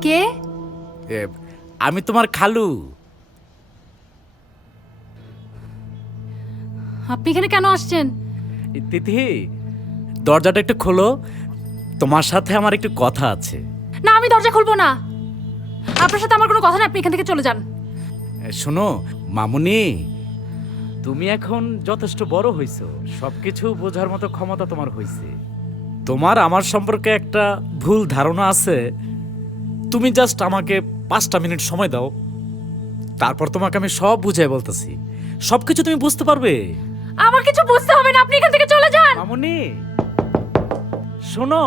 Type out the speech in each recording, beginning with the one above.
কে? এ, আমি তোমার খালু। আপনি এখানে কেন আসছেন? এ, তিথি দরজাটা একটু খোলো। তোমার সাথে আমার একটু কথা আছে। না আমি দরজা খুলবো না। আপনার সাথে আমার কোনো কথা নেই আপনি এখান থেকে চলে যান। এ, শোনো মামুনি তুমি এখন যথেষ্ট বড় হইছো। সবকিছু বোঝার মতো ক্ষমতা তোমার হইছে। তোমার আমার সম্পর্কে একটা ভুল ধারণা আছে। তুমি জাস্ট আমাকে পাঁচটা মিনিট সময় দাও। তারপর তোমাকে আমি সব বুঝাই বলতেছি। সবকিছু তুমি বুঝতে পারবে? আমার কিছু বুঝতে হবে না আপনি এখান থেকে চলে যান। মামুনি শোনো।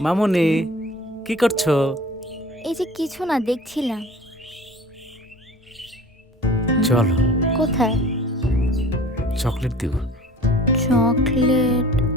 মামুনি কি করছ? এই যে কিছু না দেখছিলাম। চলো। কোথায়? চকলেট দিব। চকলেট?